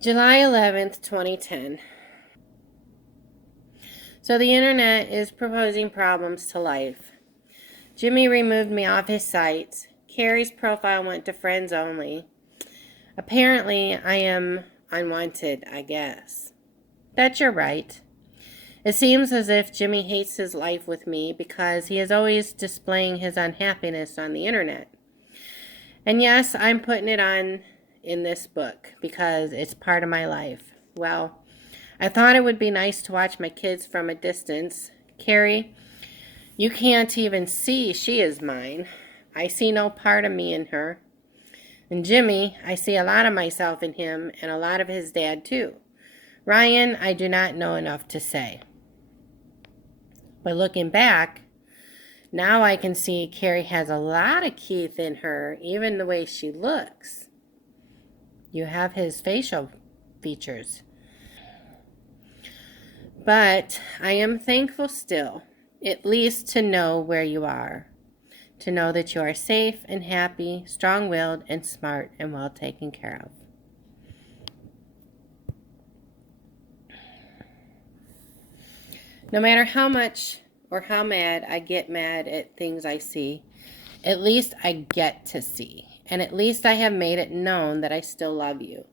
July 11th, 2010. So the internet is proposing problems to life. Jimmy removed me off his sites. Carrie's profile went to friends only. Apparently, I am unwanted, I guess. That's your right. It seems as if Jimmy hates his life with me because he is always displaying his unhappiness on the internet. And yes, I'm putting it on in this book because it's part of my life. Well, I thought it would be nice to watch my kids from a distance. Carrie, you can't even see she is mine. I see no part of me in her. And Jimmy, I see a lot of myself in him and a lot of his dad too. Ryan, I do not know enough to say. But looking back, now I can see Carrie has a lot of Keith in her, even the way she looks. You have his facial features. But I am thankful still, at least to know where you are. To know that you are safe and happy, strong-willed and smart and well taken care of. No matter how much or how mad I get mad at things I see, at least I get to see. And at least I have made it known that I still love you.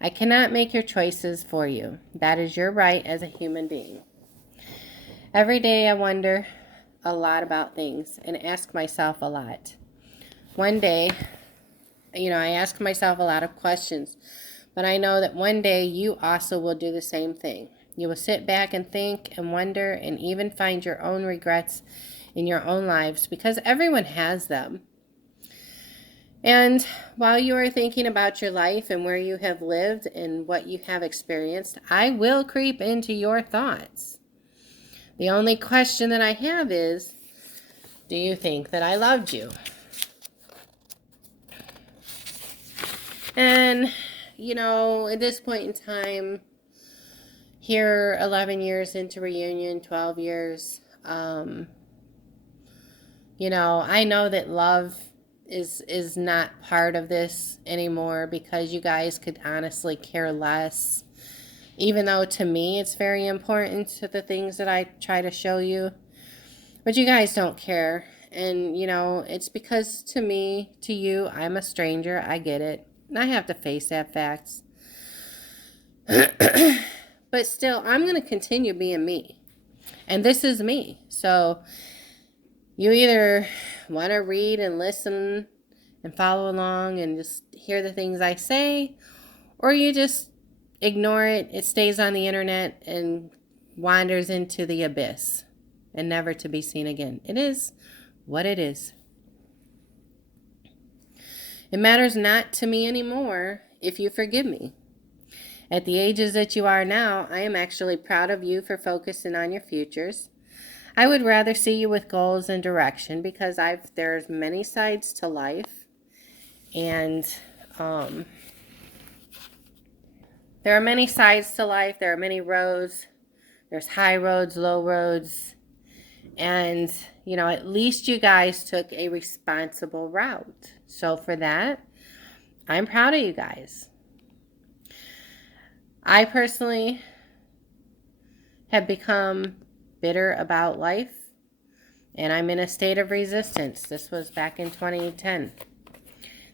I cannot make your choices for you. That is your right as a human being. Every day I wonder a lot about things and ask myself a lot. One day, I ask myself a lot of questions, but I know that one day you also will do the same thing. You will sit back and think and wonder and even find your own regrets in your own lives because everyone has them. And while you are thinking about your life and where you have lived and what you have experienced, I will creep into your thoughts. The only question that I have is, do you think that I loved you? And, at this point in time, here 11 years into reunion, 12 years, I know that love is not part of this anymore because you guys could honestly care less. Even though to me it's very important to the things that I try to show you. But you guys don't care. And, it's because to me, to you, I'm a stranger. I get it. I have to face that facts. But still, I'm going to continue being me. And this is me. So you either want to read and listen and follow along and just hear the things I say, or you just ignore it. It stays on the internet and wanders into the abyss and never to be seen again. It is what it is. It matters not to me anymore if you forgive me. At the ages that you are now, I am actually proud of you for focusing on your futures. I would rather see you with goals and direction because there's many sides to life, and there are many sides to life. There are many roads. There's high roads, low roads, and at least you guys took a responsible route. So for that, I'm proud of you guys. I personally have become bitter about life, and I'm in a state of resistance. This was back in 2010.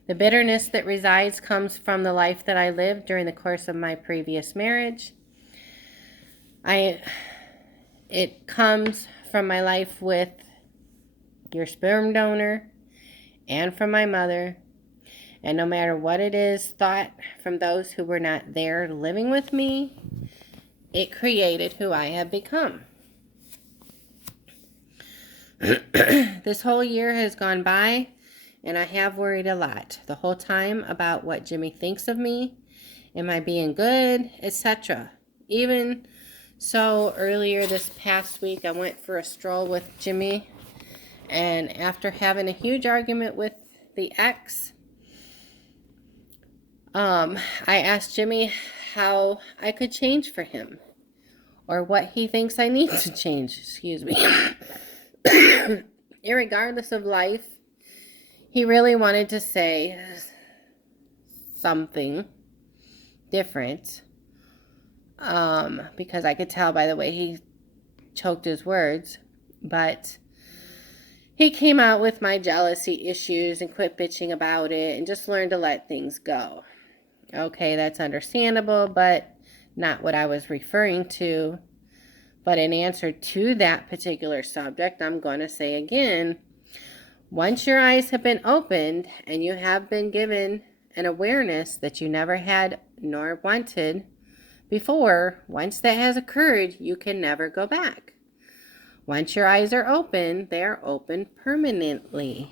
The bitterness that resides comes from the life that I lived during the course of my previous marriage. It comes from my life with your sperm donor and from my mother. And no matter what it is thought from those who were not there living with me, it created who I have become. This whole year has gone by, and I have worried a lot the whole time about what Jimmy thinks of me. Am I being good, etc. Even so, earlier this past week, I went for a stroll with Jimmy, and after having a huge argument with the ex, I asked Jimmy how I could change for him, or what he thinks I need to change, excuse me. Irregardless of life, he really wanted to say something different. Because I could tell by the way he choked his words. But he came out with my jealousy issues and quit bitching about it and just learned to let things go. Okay, that's understandable, but not what I was referring to. But in answer to that particular subject, I'm going to say again, once your eyes have been opened and you have been given an awareness that you never had nor wanted before, once that has occurred, you can never go back. Once your eyes are open, they are open permanently.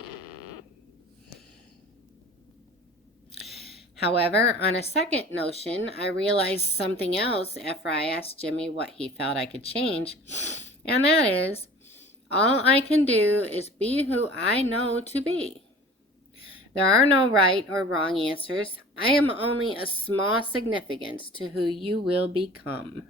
However, on a second notion, I realized something else after I asked Jimmy what he felt I could change, and that is, all I can do is be who I know to be. There are no right or wrong answers. I am only a small significance to who you will become.